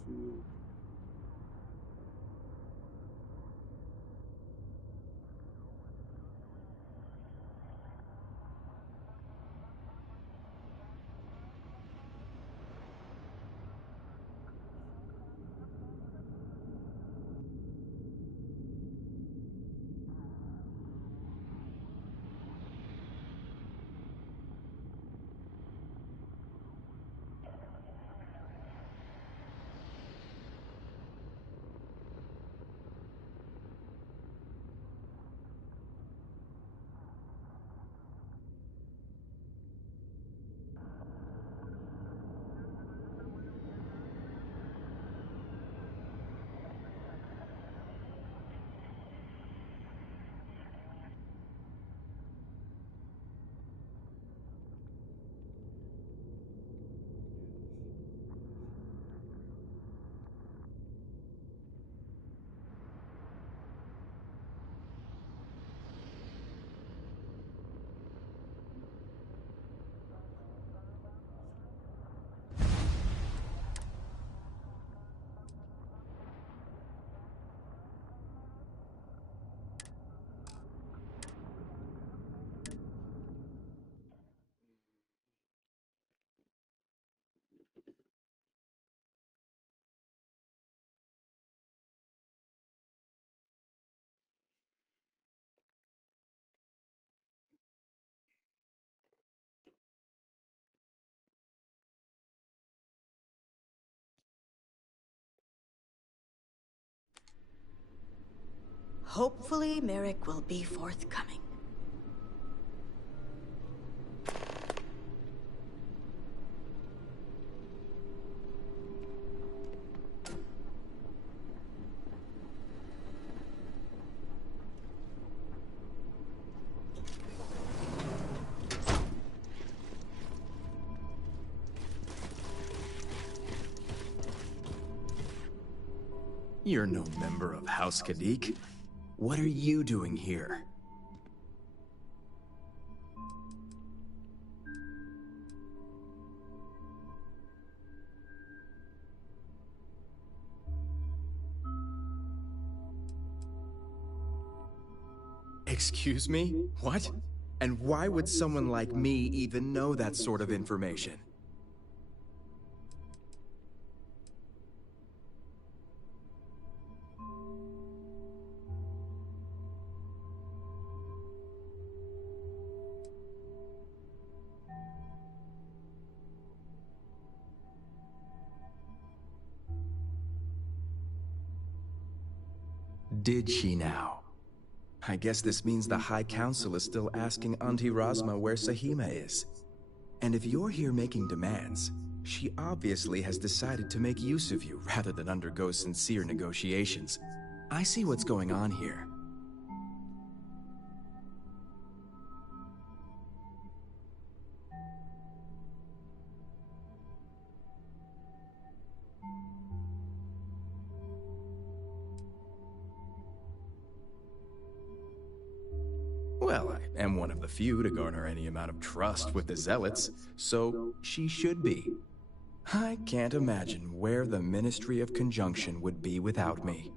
Starfield. Hopefully, Merrick will be forthcoming. You're no member of House Kadik. What are you doing here? Excuse me? What? And why would someone like me even know that sort of information? Did she now? I guess this means the High Council is still asking Auntie Rosma where Sahima is. And if you're here making demands, she obviously has decided to make use of you rather than undergo sincere negotiations. I see what's going on here. Well, I am one of the few to garner any amount of trust with the Zealots, so she should be. I can't imagine where the Ministry of Conjunction would be without me.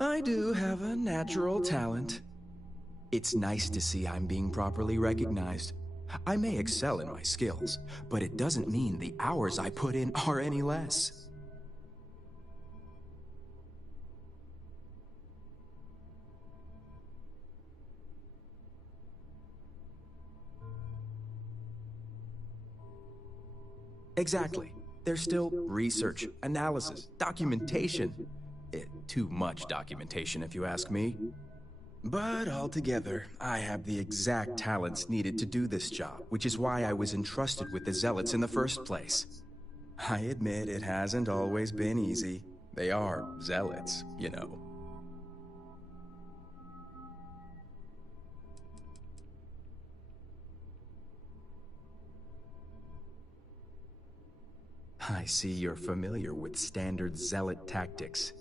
I do have a natural talent. It's nice to see I'm being properly recognized. I may excel in my skills, but it doesn't mean the hours I put in are any less. Exactly. There's still research, analysis, documentation. Too much documentation, if you ask me. But altogether, I have the exact talents needed to do this job, which is why I was entrusted with the Zealots in the first place. I admit it hasn't always been easy. They are Zealots, you know. I see you're familiar with standard Zealot tactics.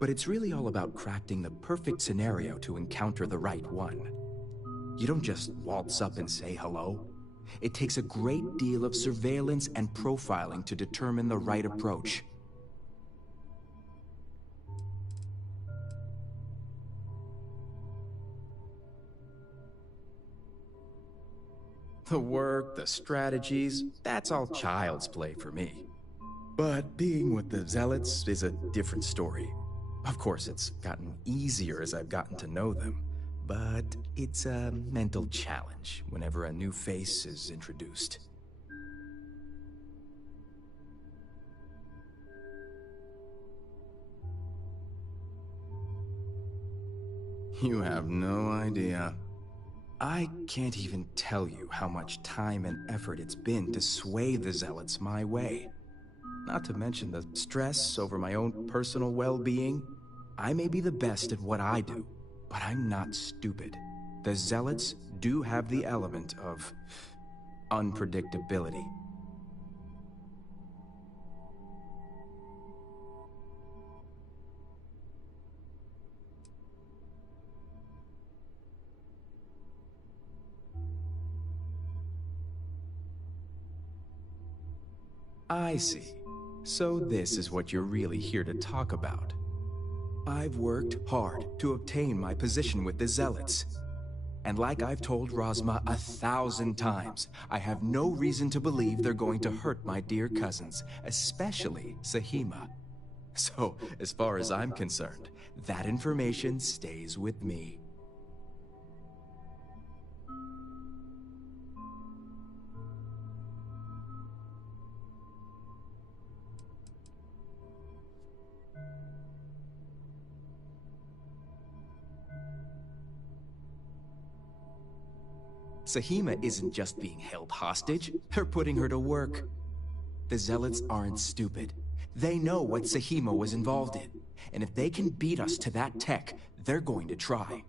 But it's really all about crafting the perfect scenario to encounter the right one. You don't just waltz up and say hello. It takes a great deal of surveillance and profiling to determine the right approach. The work, the strategies, that's all child's play for me. But being with the Zealots is a different story. Of course, it's gotten easier as I've gotten to know them, but it's a mental challenge whenever a new face is introduced. You have no idea. I can't even tell you how much time and effort it's been to sway the Zealots my way. Not to mention the stress over my own personal well-being. I may be the best at what I do, but I'm not stupid. The Zealots do have the element of unpredictability. I see. So this is what you're really here to talk about. I've worked hard to obtain my position with the Zealots. And like I've told Rosma 1,000 times, I have no reason to believe they're going to hurt my dear cousins, especially Sahima. So, as far as I'm concerned, that information stays with me. Sahima isn't just being held hostage, they're putting her to work. The Zealots aren't stupid. They know what Sahima was involved in, and if they can beat us to that tech, they're going to try.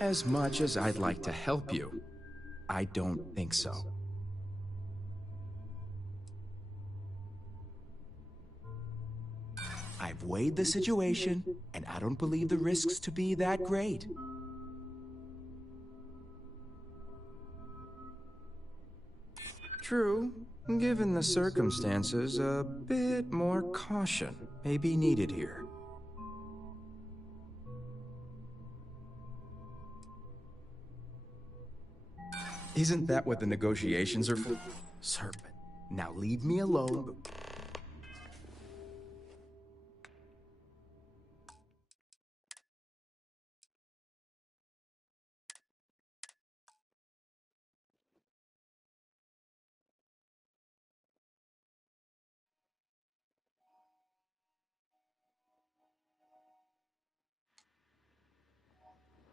As much as I'd like to help you, I don't think so. I've weighed the situation, and I don't believe the risks to be that great. True. Given the circumstances, a bit more caution may be needed here. Isn't that what the negotiations are for? Serpent, now leave me alone.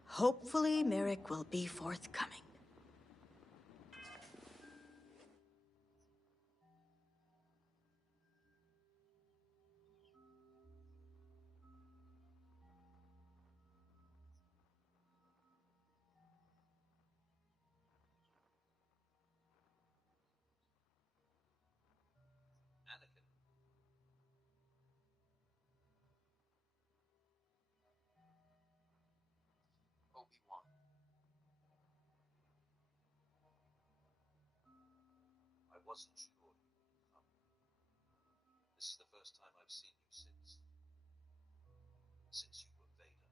Hopefully, Merrick will be forthcoming. I wasn't sure you would come. This is the first time I've seen you since you were Vader.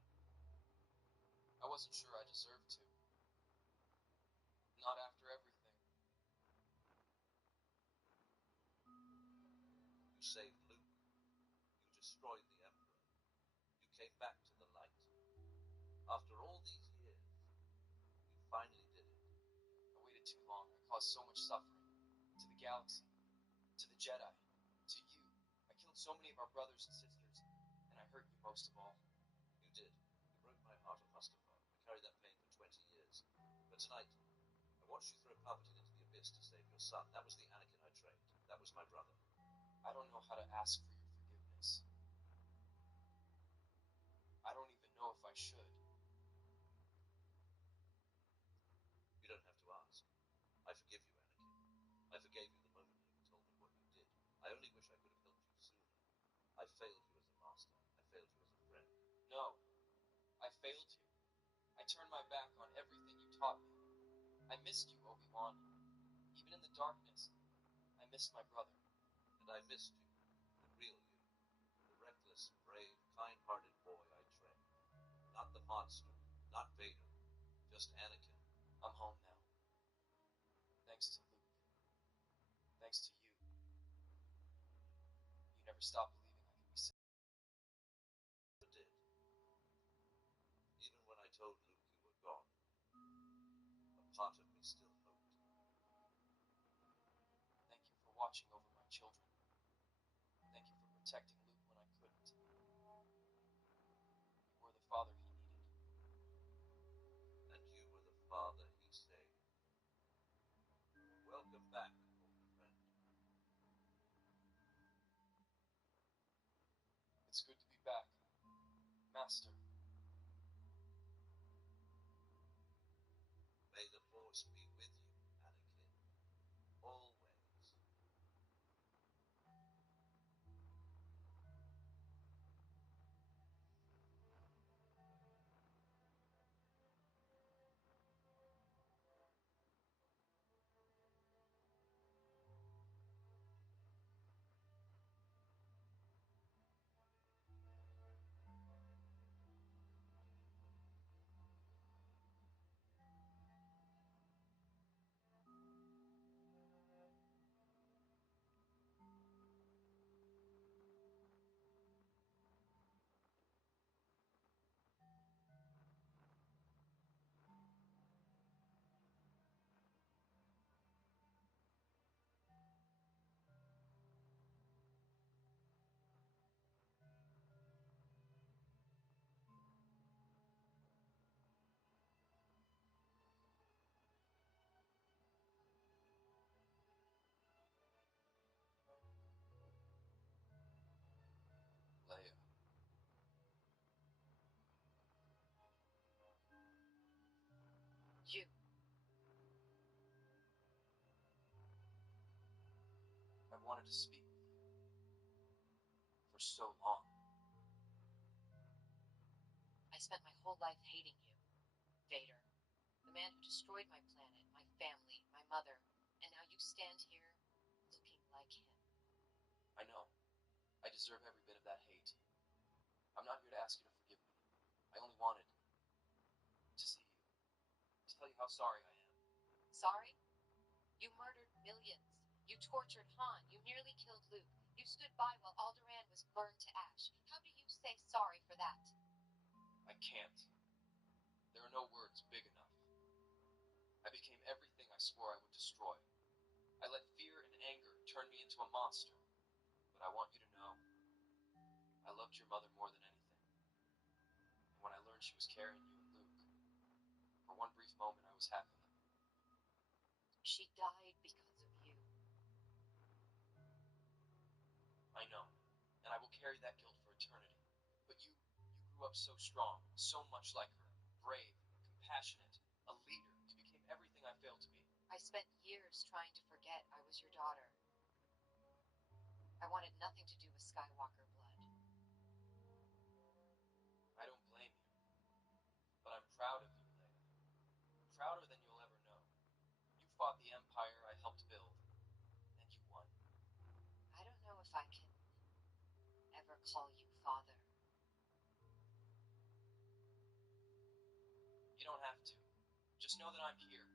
I wasn't sure I deserved to. Not after everything. You saved Luke. You destroyed the Emperor. You came back to the light. After all these years, you finally did it. I waited too long. I caused so much suffering. To the galaxy. To the Jedi. To you. I killed so many of our brothers and sisters. And I hurt you most of all. You did. You broke my heart on Mustafar. I carried that pain for 20 years. But tonight, I watched you throw Palpatine into the abyss to save your son. That was the Anakin I trained. That was my brother. I don't know how to ask for your forgiveness. I don't even know if I should. You don't have to ask. I forgive you, Anakin. I forgave you the moment Luke told me what you did. I only wish I could have helped you sooner. I failed you as a master. I failed you as a friend. No. I failed you. I turned my back on everything you taught me. I missed you, Obi-Wan. Even in the darkness, I missed my brother. And I missed you. The real you. The reckless, brave, kind-hearted boy I trained. Not the monster. Not Vader. Just Anakin. I'm home now. Thanks to Luke. Thanks to you. You never stopped believing I could be saved. I did. Even when I told Luke you were gone, a part of me still hoped. Thank you for watching over my children. Thank you for protecting Luke when I couldn't. You were the father he needed. And you were the father he saved. Welcome back, old friend. It's good to be back. Master. May the Force be with you, Anakin. Always. Leia. You. I wanted to speak with you. For so long. I spent my whole life hating you, Vader. The man who destroyed my planet, my family, my mother, and now you stand here looking like him. I know. I deserve every bit of that hate. I'm not here to ask you to forgive me. I only wanted to see you. To tell you how sorry I am. Sorry? You murdered millions. You tortured Han. You nearly killed Luke. You stood by while Alderaan was burned to ash. How do you say sorry for that? I can't. There are no words big enough. I became everything I swore I would destroy. I let fear and anger turn me into a monster. But I want you to know, I loved your mother more than anything. And when I learned she was carrying you and Luke, for one brief moment I was happy. She died because of you. I know, and I will carry that guilt for eternity. But you grew up so strong, so much like her. Brave, compassionate, a leader. You became everything I failed to be. I spent years trying to forget I was your daughter. I wanted nothing to do with Skywalker blood. I don't blame you. But I'm proud of you, Leia. Prouder than you'll ever know. You fought the Empire I helped build, and you won. I don't know if I can ever call you father. You don't have to. Just know that I'm here,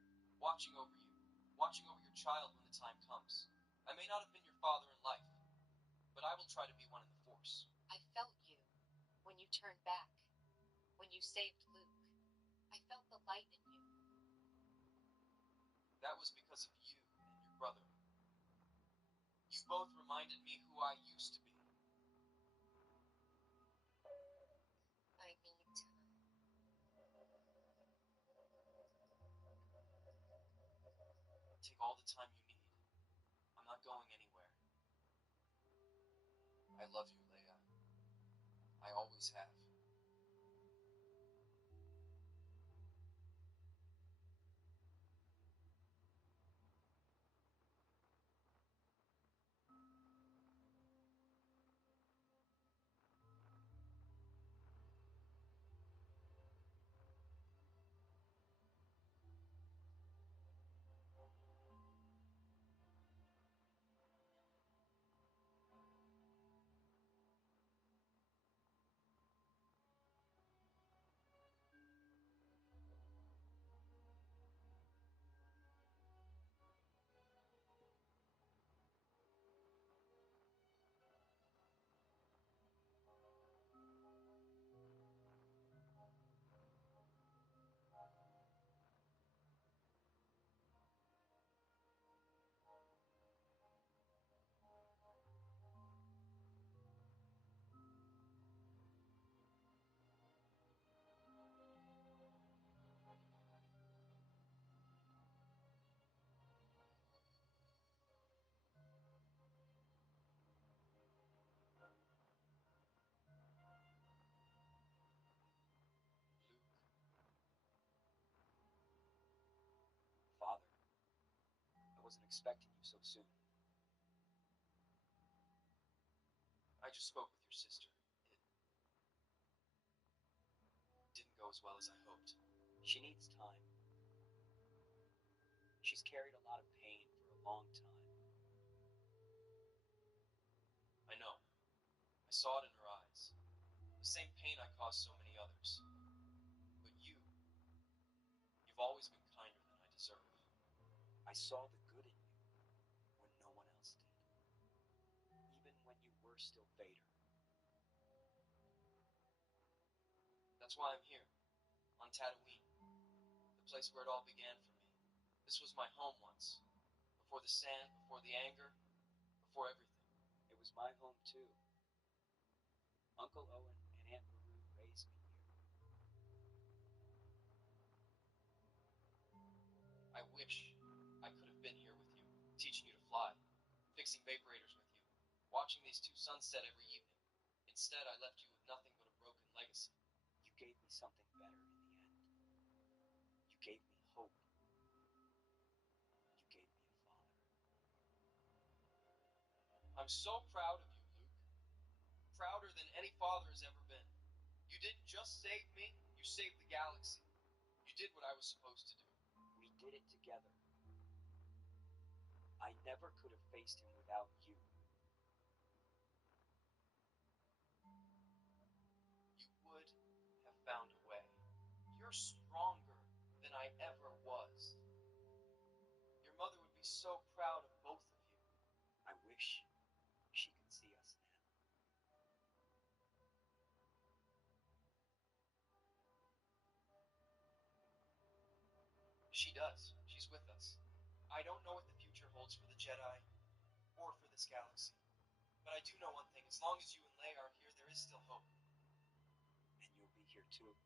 watching over you, watching over your child when the time comes. I may not have been your father in life, but I will try to be one in the Force. I felt you when you turned back, when you saved Luke. I felt the light in you. That was because of you and your brother. You both reminded me who I used to be. I need time. Take all the time you need. I'm not going anywhere. I love you, Leia. I always have. Father, I wasn't expecting you so soon. I just spoke with your sister. It didn't go as well as I hoped. She needs time. She's carried a lot of pain for a long time. I know. I saw it in her eyes. The same pain I caused so many others. But you've always been kinder than I deserve. I saw the good in you when no one else did. Even when you were still Vader. That's why I'm here, on Tatooine, the place where it all began for me. This was my home once. Before the sand, before the anger, before everything. It was my home too. Uncle Owen and Aunt Beru raised me here. I wish I could have been here with you, teaching you to fly, fixing vaporators with you, watching these two suns set every evening. Instead, I left you with nothing but a broken legacy. You gave me something better in the end. You gave me hope. You gave me a father. I'm so proud of you, Luke. Prouder than any father has ever been. You didn't just save me, you saved the galaxy. You did what I was supposed to do. We did it together. I never could have faced him without you. You would have found a way. You're stronger than I ever was. Your mother would be so proud of both of you. I wish she could see us now. She does. She's with us. I don't know what the future holds for the Jedi or for this galaxy. But I do know one thing. As long as you and Leia are here, there is still hope. And you'll be here too.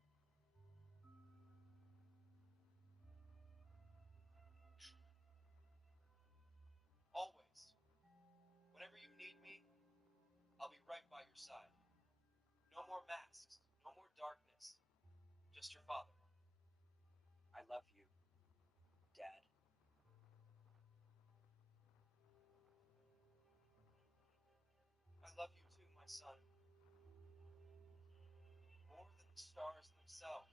Always. Whenever you need me, I'll be right by your side. No more masks. No more darkness. Just your father. I love you, Dad. I love you too, my son. More than the stars themselves.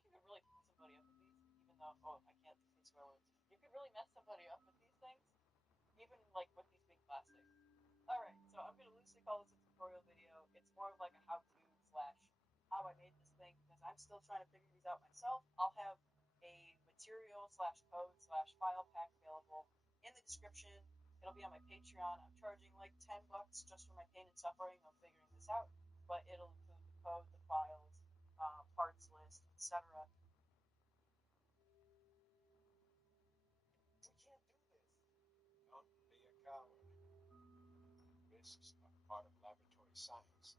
feel like you could really mess somebody up with these, even though, oh, I can't say swear words. You could really mess somebody up with these things, even like with these big plastics. Alright, so I'm going to loosely call this a tutorial video. It's more of like a how-to slash how I made this thing, because I'm still trying to figure these out myself. I'll have a material slash code slash file pack available in the description. It'll be on my Patreon. I'm charging like $10 just for my pain and suffering of figuring this out, but it'll include the code, the files, parts list, etc. We can't do this. Don't be a coward. Risks are part of laboratory science.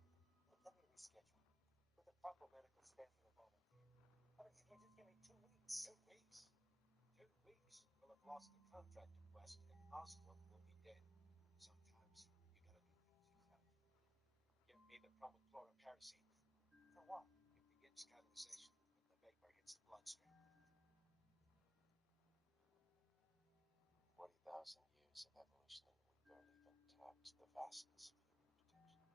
Let me reschedule. With a proper medical staff and a volunteer. I mean, if you just give me 2 weeks. 2 weeks? 2 weeks, we'll have lost the contract to Quest, and Oscorp will be dead. Sometimes you gotta do things yourself. Give me the promochloroparacine. For what? It begins catalyzation when the vapor hits the bloodstream. 40,000 years of evolution, and we barely even tapped the vastness of human potential.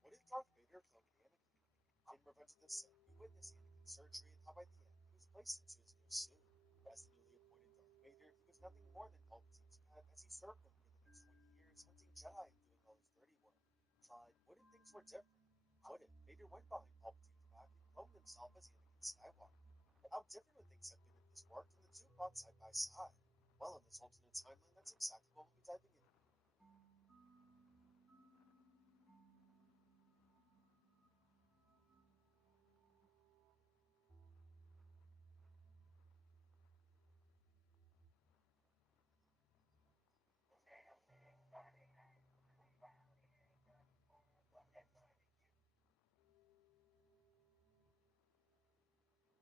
What did Darth Vader accompany Anakin? In Revenge of the Sith, we witnessed Anakin's surgery and how by the end he was placed into his new suit. As the newly appointed Darth Vader, he was nothing more than Palpatine's pet as he served him for the next 20 years, hunting Jedi and doing all his dirty work. But what if things were different? What if Vader went behind Palpatine's back and cloned himself as Anakin Skywalker? How different would things have been if this worked and the two fought side by side? Well, in this alternate timeline, that's exactly what we'll be diving into.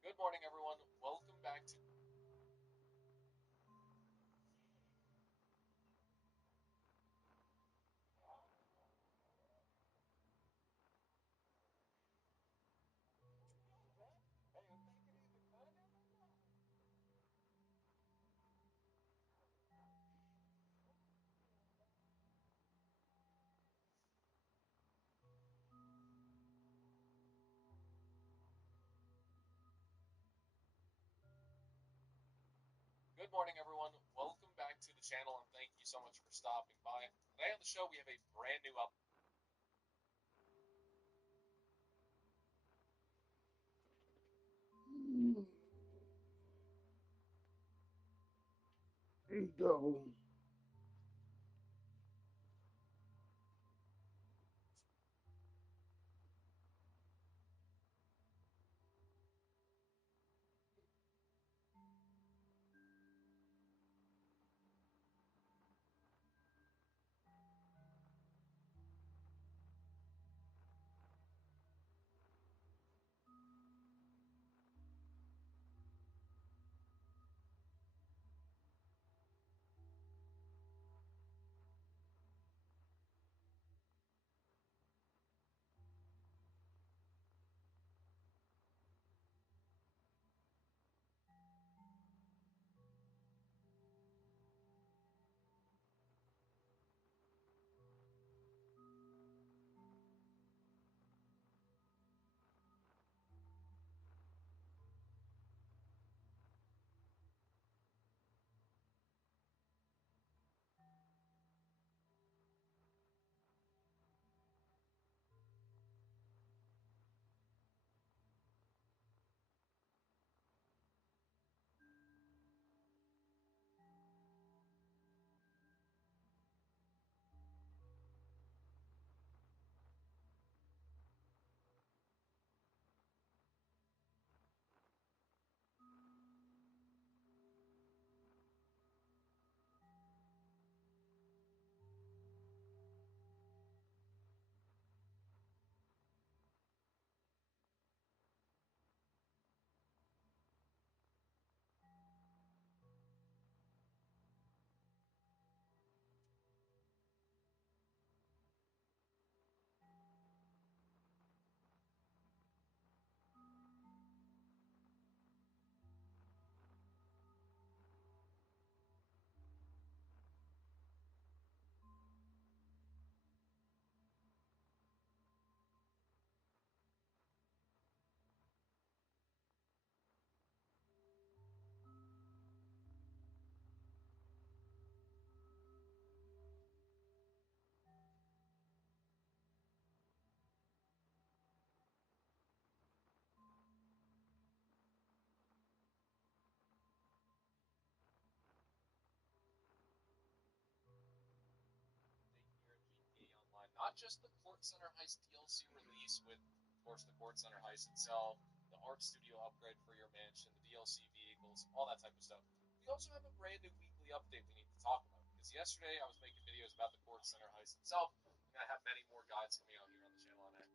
Good morning, everyone. Welcome back to... Good morning, everyone. Welcome back to the channel, and thank you so much for stopping by. Today on the show, we have a brand new update. There you go. not just the Court Center Heist DLC release with, of course, the Court Center Heist itself, the art studio upgrade for your mansion, the DLC vehicles, all that type of stuff. We also have a brand new weekly update we need to talk about, because yesterday I was making videos about the Court Center Heist itself, and I have many more guides coming out here on the channel on that.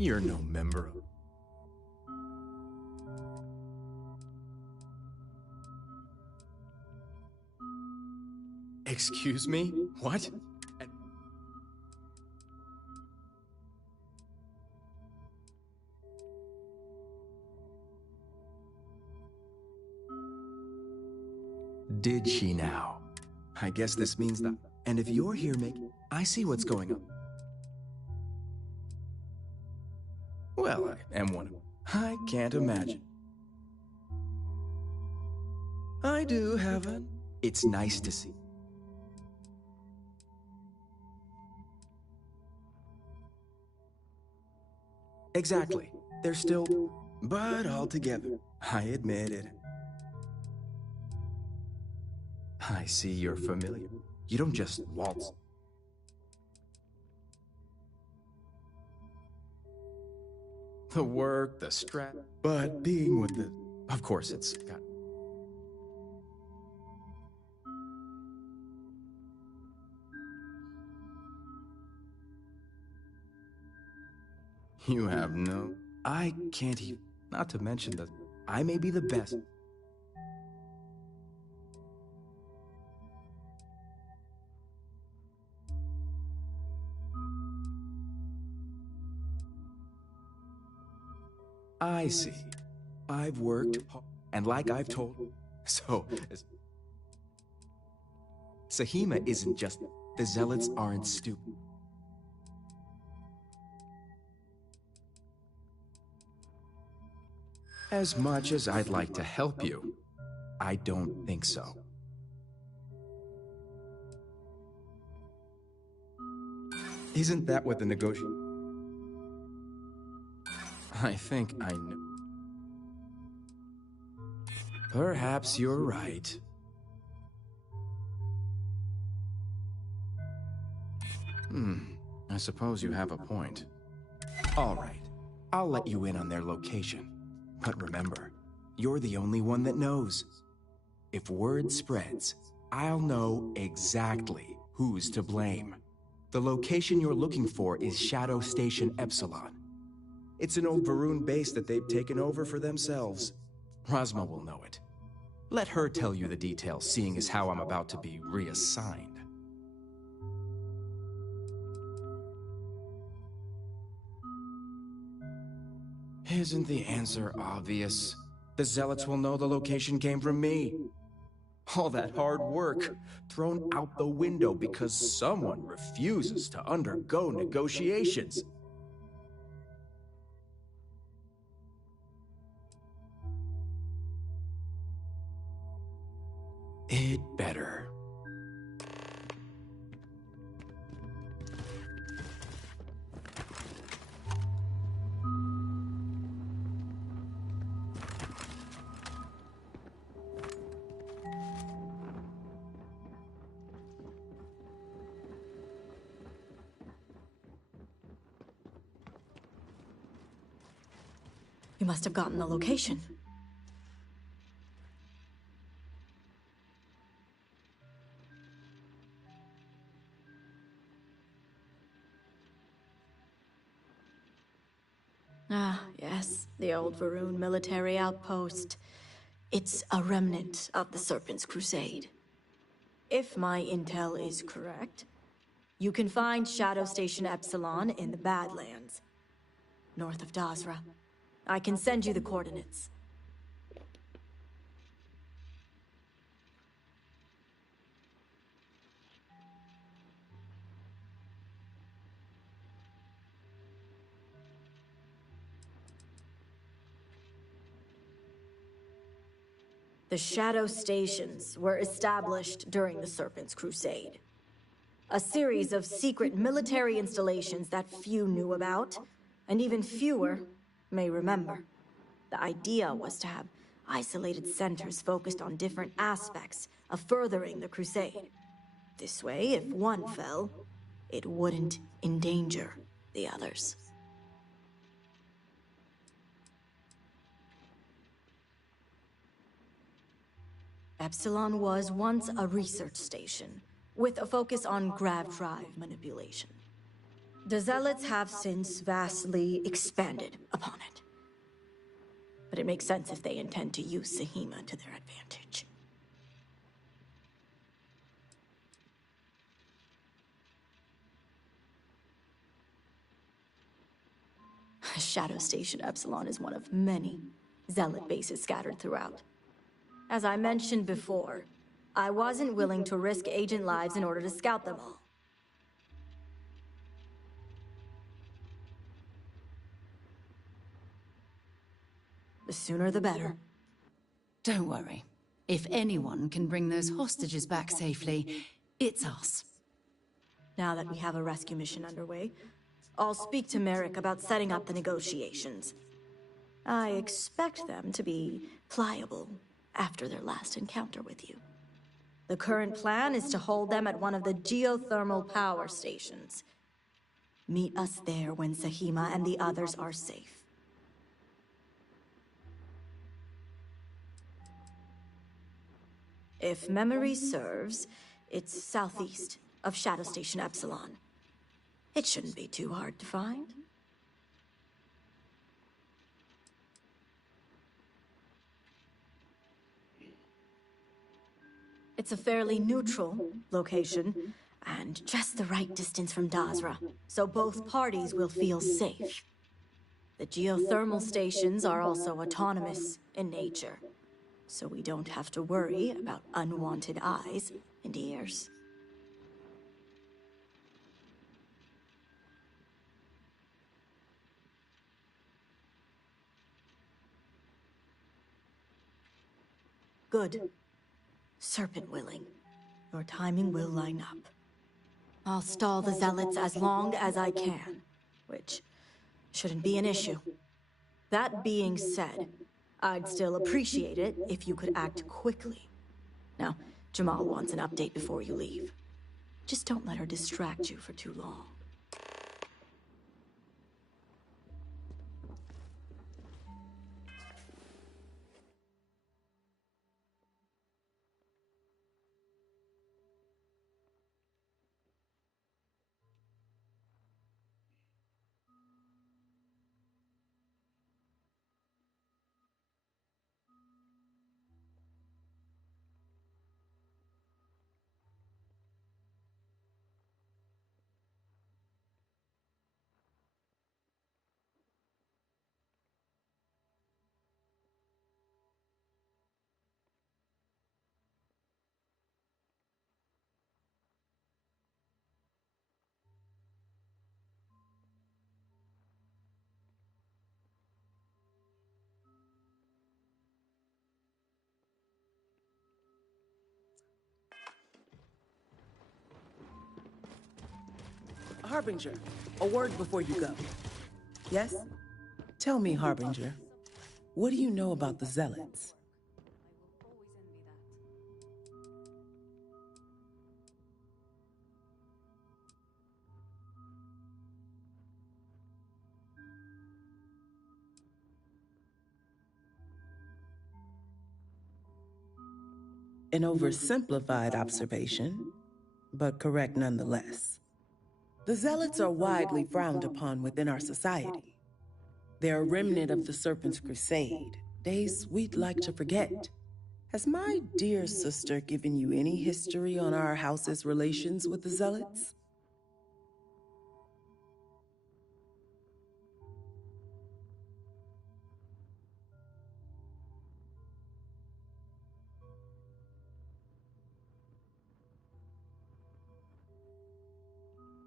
You're no member of... Excuse me? What? Did she now? I guess this means that... And if you're here making... I see what's going on. Well, I am one of them. I can't imagine. I do, Heaven. It's nice to see. Exactly. They're still... But all together. I admit it. I see you're familiar. You don't just waltz. The work, the strap, but being with the... Of course, it's got... You have no... I can't even... Not to mention that I may be the best. I see. I've worked hard, and like I've told... So... Sahima isn't just... The Zealots aren't stupid. As much as I'd like to help you, I don't think so. Isn't that what the negotiation... I think I know. Perhaps you're right. I suppose you have a point. All right, I'll let you in on their location. But remember, you're the only one that knows. If word spreads, I'll know exactly who's to blame. The location you're looking for is Shadow Station Epsilon. It's an old Varun base that they've taken over for themselves. Rosma will know it. Let her tell you the details, seeing as how I'm about to be reassigned. Isn't the answer obvious? The Zealots will know the location came from me. All that hard work thrown out the window because someone refuses to undergo negotiations. It better. You must have gotten the location. Ah, yes, the old Varun military outpost. It's a remnant of the Serpent's Crusade. If my intel is correct, you can find Shadow Station Epsilon in the Badlands, north of Dazra. I can send you the coordinates. The Shadow Stations were established during the Serpent's Crusade. A series of secret military installations that few knew about, and even fewer may remember. The idea was to have isolated centers focused on different aspects of furthering the Crusade. This way, if one fell, it wouldn't endanger the others. Epsilon was once a research station, with a focus on grav drive manipulation. The Zealots have since vastly expanded upon it. But it makes sense if they intend to use Sahima to their advantage. Shadow Station Epsilon is one of many Zealot bases scattered throughout. As I mentioned before, I wasn't willing to risk agent lives in order to scout them all. The sooner the better. Don't worry. If anyone can bring those hostages back safely, it's us. Now that we have a rescue mission underway, I'll speak to Merrick about setting up the negotiations. I expect them to be pliable after their last encounter with you. The current plan is to hold them at one of the geothermal power stations. Meet us there when Sahima and the others are safe. If memory serves, it's southeast of Shadow Station Epsilon. It shouldn't be too hard to find. It's a fairly neutral location, and just the right distance from Dazra, so both parties will feel safe. The geothermal stations are also autonomous in nature, so we don't have to worry about unwanted eyes and ears. Good. Serpent willing. Your timing will line up. I'll stall the Zealots as long as I can, which shouldn't be an issue. That being said, I'd still appreciate it if you could act quickly. Now, Jamal wants an update before you leave. Just don't let her distract you for too long. Harbinger, a word before you go. Yes? Tell me, Harbinger, what do you know about the Zealots? An oversimplified observation, but correct nonetheless. The Zealots are widely frowned upon within our society. They're a remnant of the Serpent's Crusade, days we'd like to forget. Has my dear sister given you any history on our house's relations with the Zealots?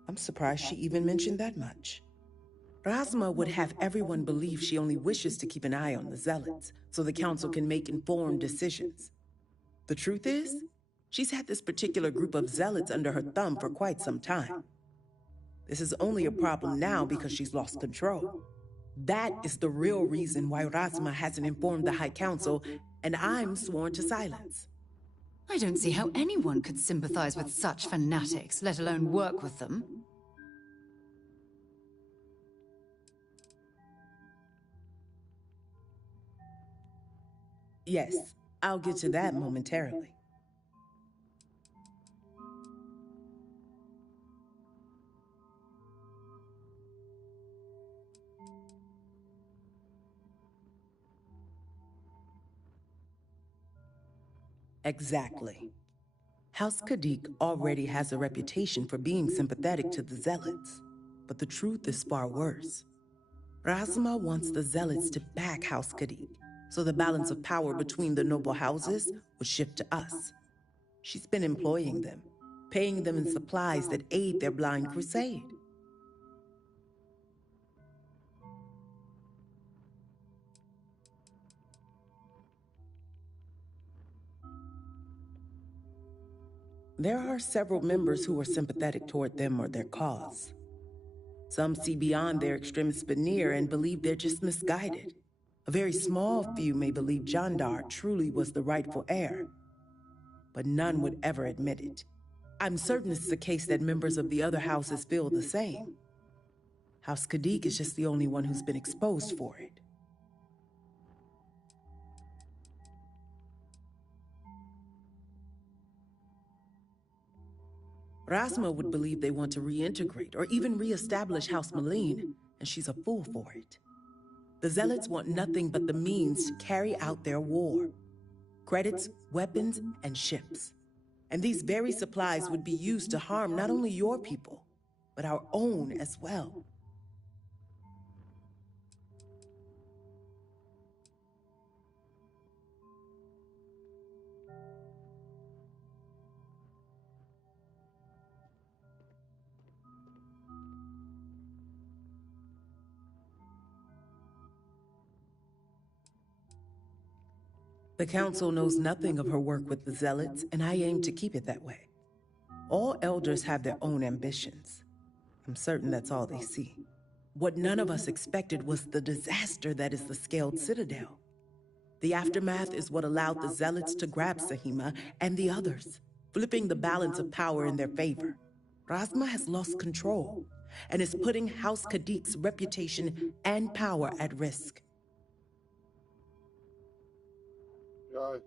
I'm surprised she even mentioned that much. Rasma would have everyone believe she only wishes to keep an eye on the Zealots, so the Council can make informed decisions. The truth is, she's had this particular group of Zealots under her thumb for quite some time. This is only a problem now because she's lost control. That is the real reason why Rasma hasn't informed the High Council, and I'm sworn to silence. I don't see how anyone could sympathize with such fanatics, let alone work with them. Yes, I'll get to that momentarily. Exactly. House Khadik already has a reputation for being sympathetic to the Zealots. But the truth is far worse. Razma wants the Zealots to back House Khadik, so the balance of power between the noble houses would shift to us. She's been employing them, paying them in supplies that aid their blind crusade. There are several members who are sympathetic toward them or their cause. Some see beyond their extremist veneer and believe they're just misguided. A very small few may believe Jandar truly was the rightful heir, but none would ever admit it. I'm certain it's the case that members of the other houses feel the same. House Khadik is just the only one who's been exposed for it. Rasma would believe they want to reintegrate or even re-establish House Malene, and she's a fool for it. The Zealots want nothing but the means to carry out their war. Credits, weapons, and ships. And these very supplies would be used to harm not only your people, but our own as well. The Council knows nothing of her work with the Zealots, and I aim to keep it that way. All elders have their own ambitions. I'm certain that's all they see. What none of us expected was the disaster that is the Scaled Citadel. The aftermath is what allowed the Zealots to grab Sahima and the others, flipping the balance of power in their favor. Razma has lost control and is putting House Khadik's reputation and power at risk. God.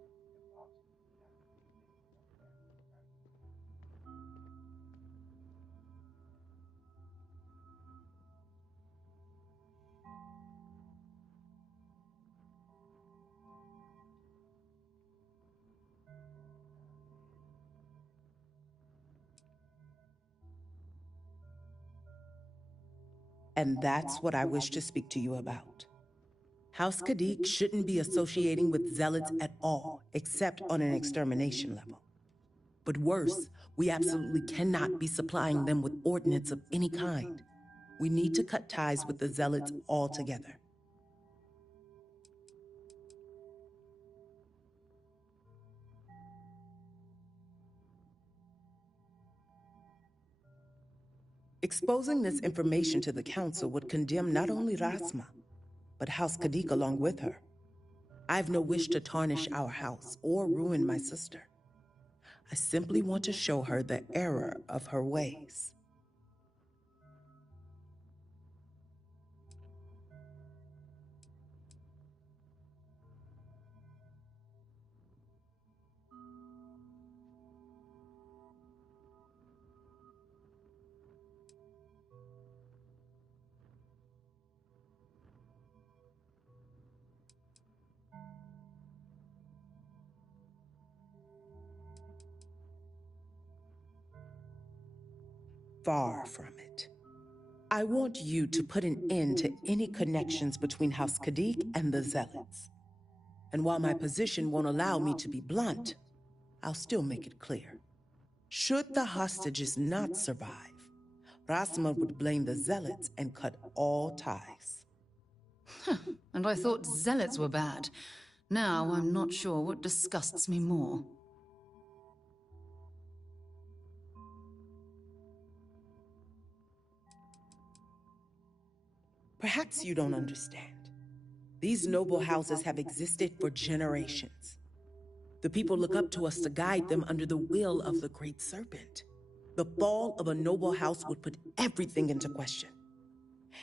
And that's what I wish to speak to you about. House Khadik shouldn't be associating with Zealots at all, except on an extermination level. But worse, we absolutely cannot be supplying them with ordnance of any kind. We need to cut ties with the Zealots altogether. Exposing this information to the Council would condemn not only Rasma, but House Khadik along with her. I've no wish to tarnish our house or ruin my sister. I simply want to show her the error of her ways. Far from it. I want you to put an end to any connections between House Khadik and the Zealots. And while my position won't allow me to be blunt, I'll still make it clear. Should the hostages not survive, Rasma would blame the Zealots and cut all ties. And I thought Zealots were bad. Now I'm not sure what disgusts me more. Perhaps you don't understand. These noble houses have existed for generations. The people look up to us to guide them under the will of the Great Serpent. The fall of a noble house would put everything into question.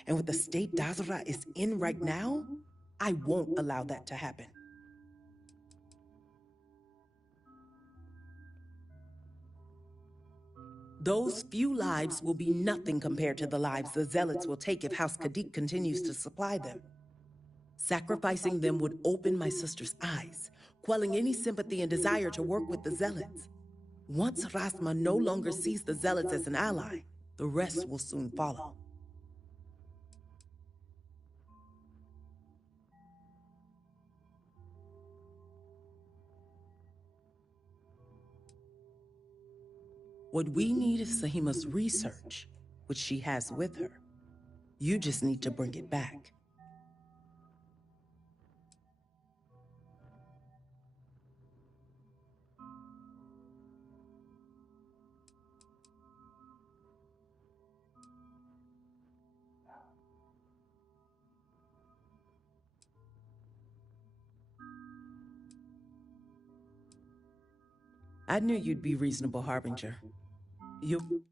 And with the state Dazra is in right now, I won't allow that to happen. Those few lives will be nothing compared to the lives the Zealots will take if House Khadik continues to supply them. Sacrificing them would open my sister's eyes, quelling any sympathy and desire to work with the Zealots. Once Rasma no longer sees the Zealots as an ally, the rest will soon follow. What we need is Sahima's research, which she has with her. You just need to bring it back. I knew you'd be reasonable, Harbinger. You...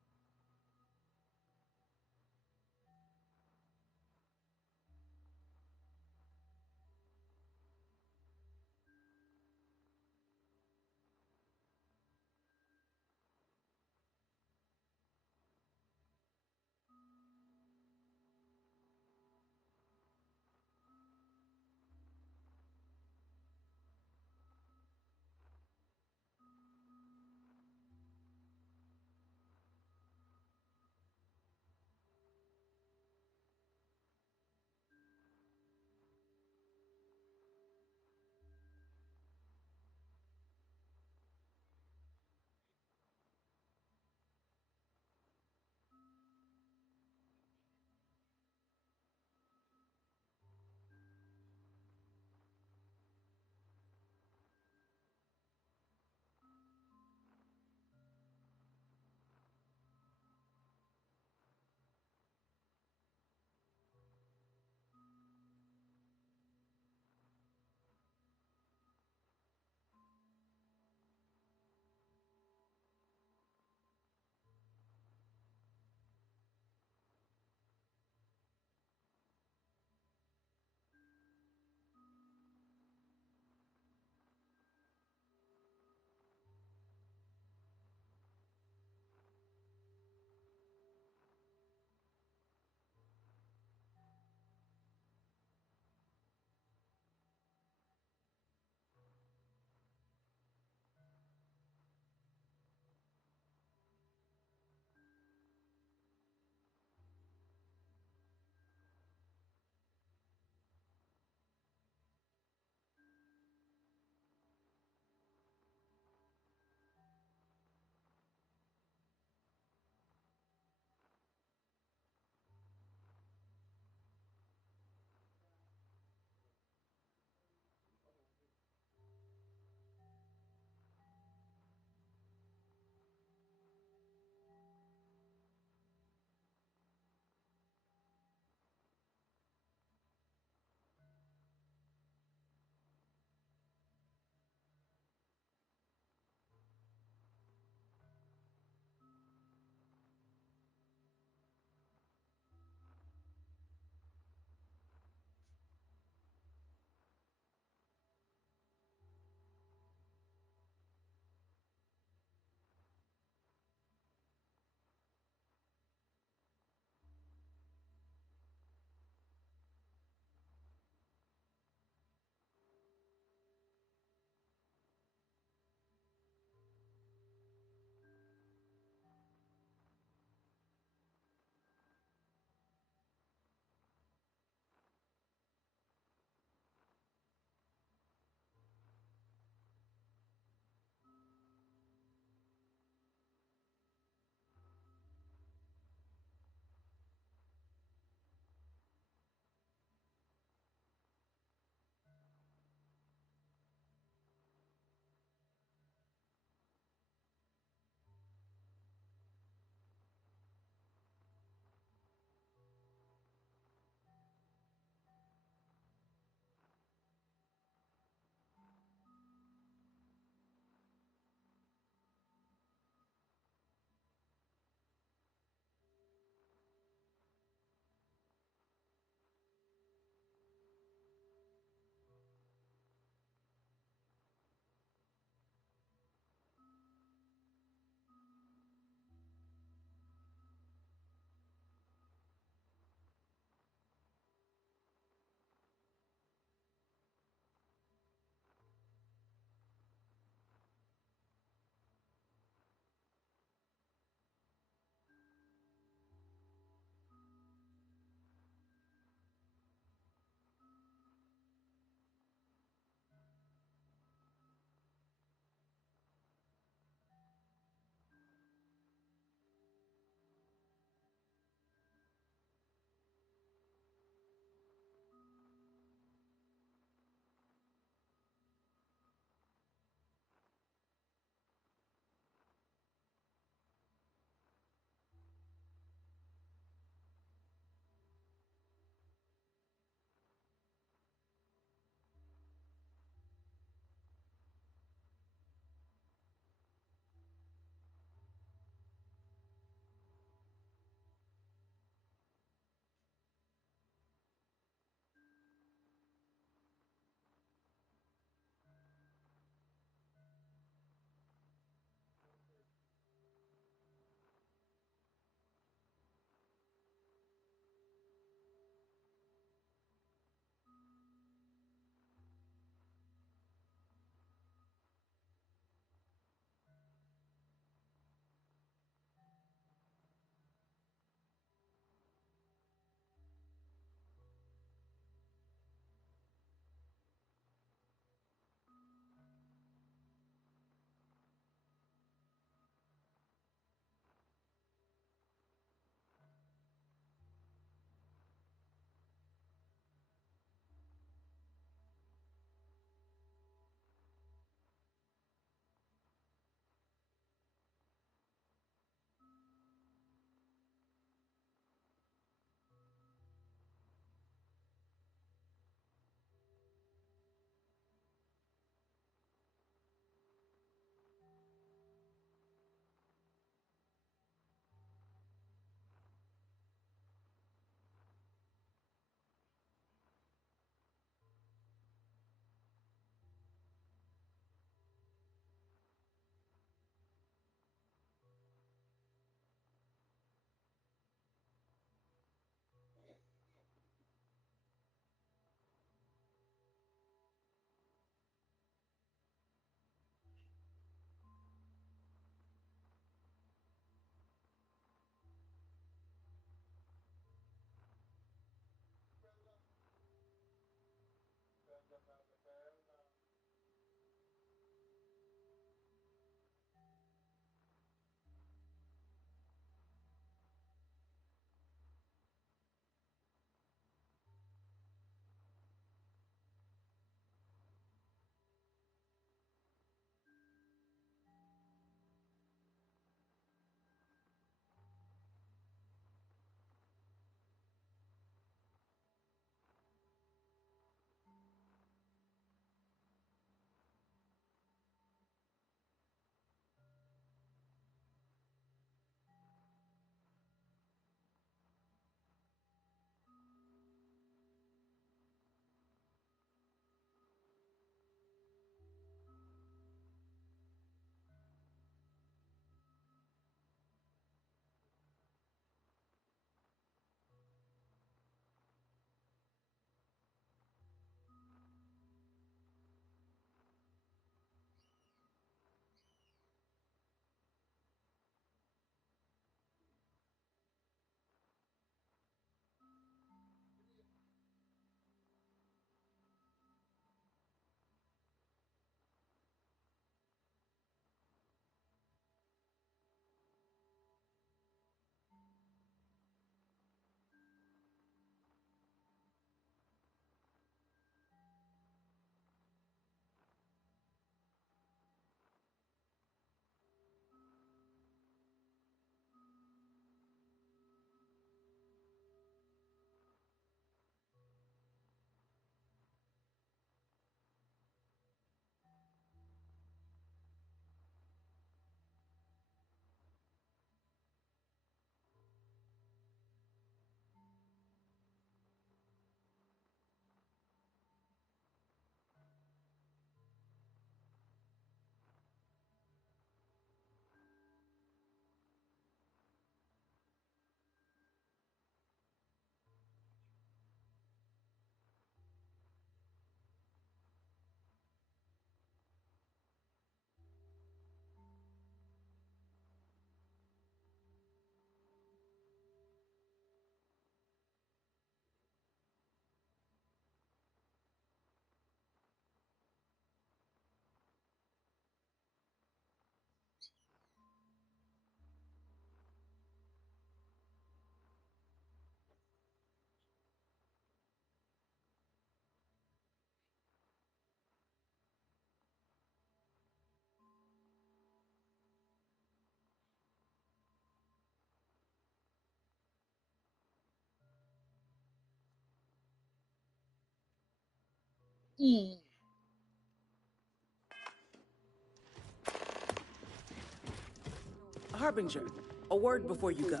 Harbinger, a word before you go.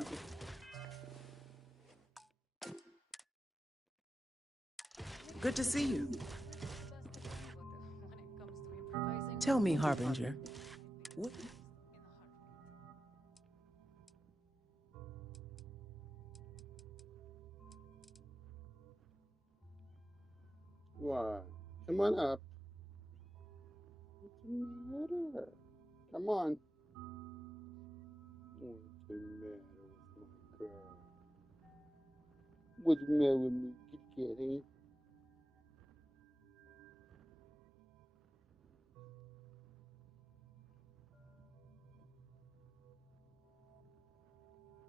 Good to see you. Tell me, Harbinger, what... What? Come on up. What's the matter? Come on. What's the matter with my girl? What's the matter with me? Kitty cat, eh?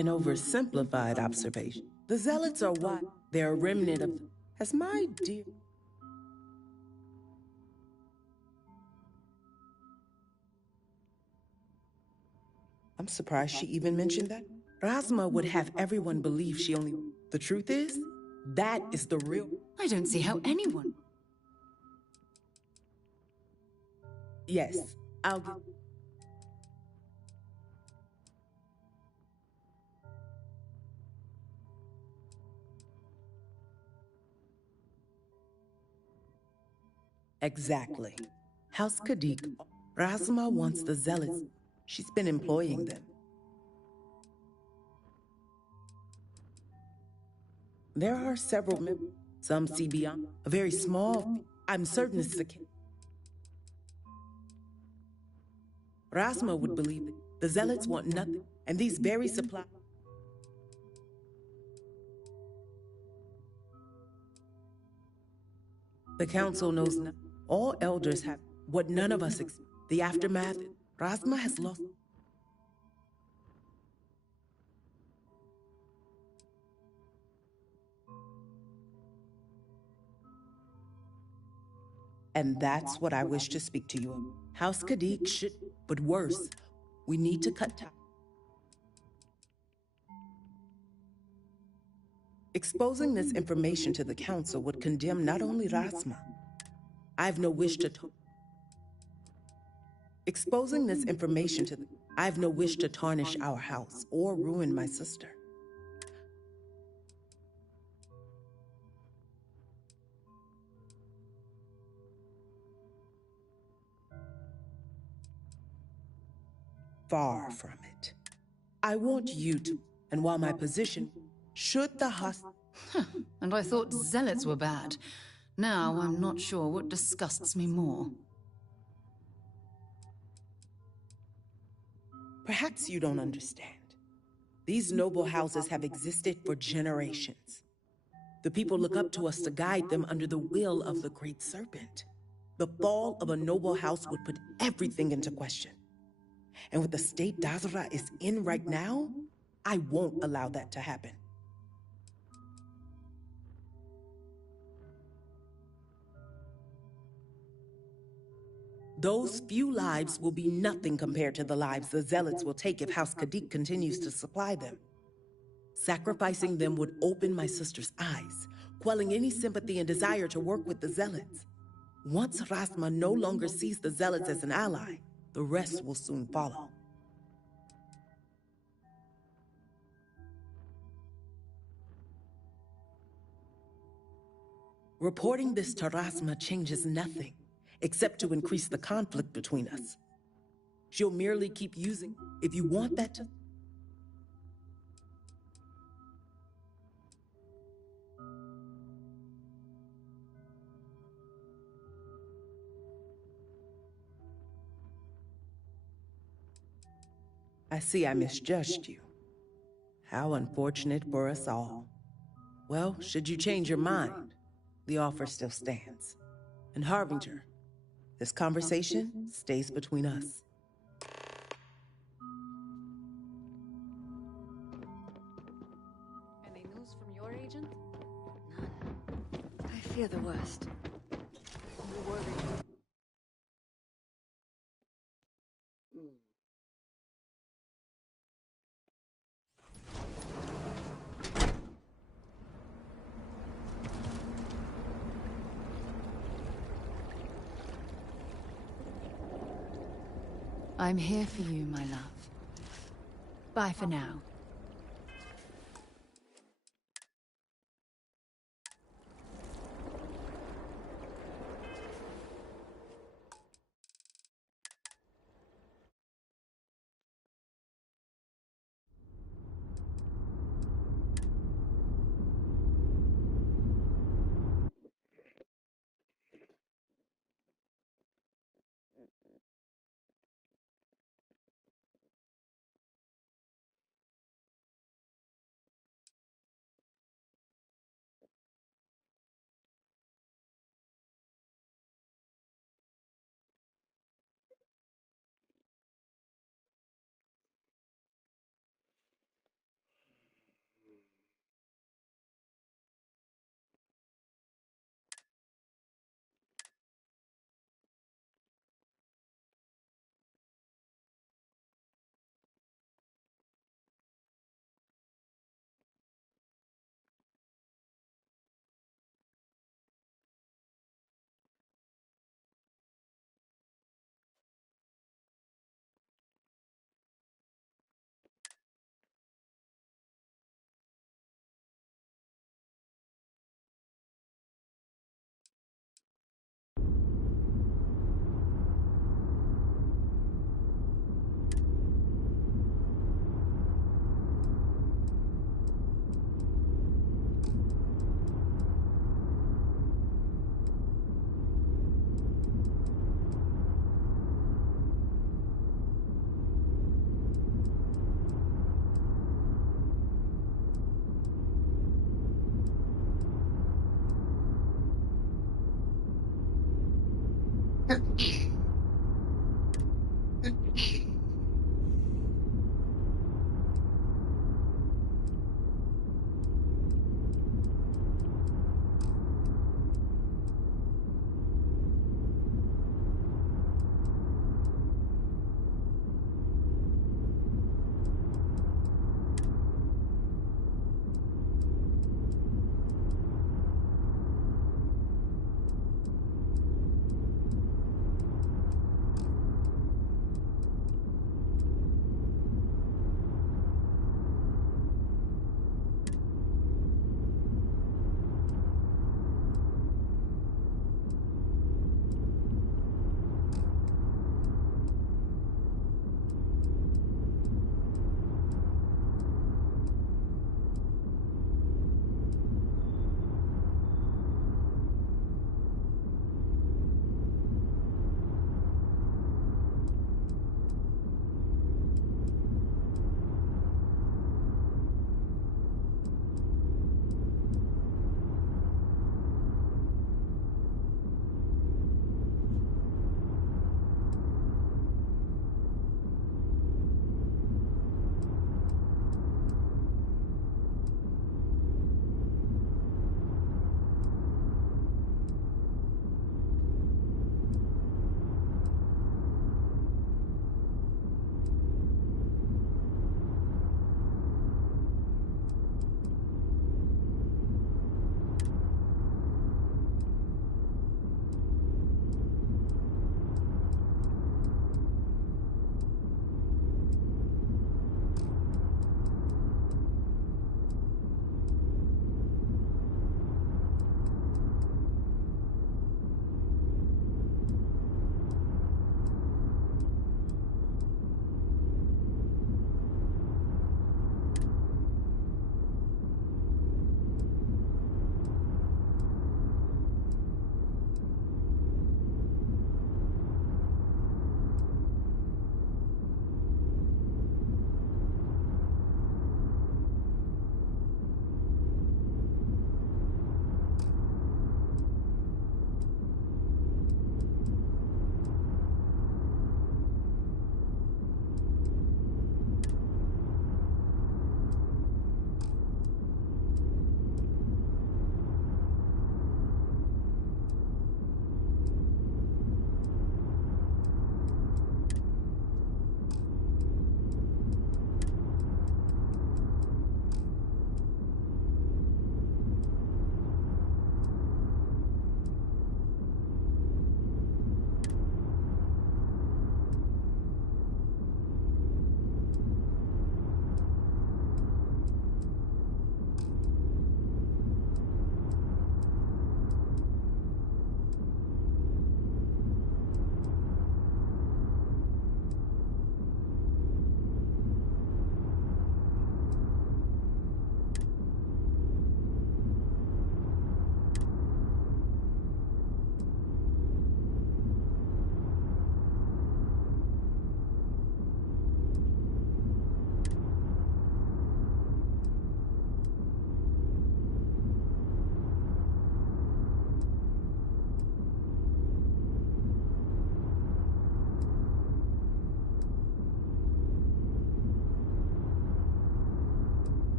An oversimplified observation. The Zealots are what? They're a remnant of... Has my dear... I'm surprised she even mentioned that. Rasma would have everyone believe she only... The truth is, that is the real... I don't see how anyone... Yes, I'll get... Exactly. House Kadik. Rasma wants the Zealots. She's been employing them. There are several members. Some see beyond. A very small... I'm certain it's the case. Rasma would believe that the Zealots want nothing, and these very supplies... The Council knows nothing. All elders have what none of us expect. The aftermath. Rasma has lost... And that's what I wish to speak to you about. House Kadik should... But worse, we need to cut ties. Exposing this information to the Council would condemn not only Rasma. I've no wish to... Exposing this information to the... I've no wish to tarnish our house or ruin my sister. Far from it. I want you to... And while my position... Should the And I thought Zealots were bad. Now I'm not sure what disgusts me more. Perhaps you don't understand. These noble houses have existed for generations. The people look up to us to guide them under the will of the Great Serpent. The fall of a noble house would put everything into question. And with the state Dazra is in right now, I won't allow that to happen. Those few lives will be nothing compared to the lives the Zealots will take if House Kadik continues to supply them. Sacrificing them would open my sister's eyes, quelling any sympathy and desire to work with the Zealots. Once Rasma no longer sees the Zealots as an ally, the rest will soon follow. Reporting this to Rasma changes nothing, except to increase the conflict between us. She'll merely keep using... If you want that to... I see I misjudged you. How unfortunate for us all. Well, should you change your mind, the offer still stands. And Harbinger, this conversation stays between us. Any news from your agent? None. I fear the worst. You worry. I'm here for you, my love. Bye for now.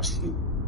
But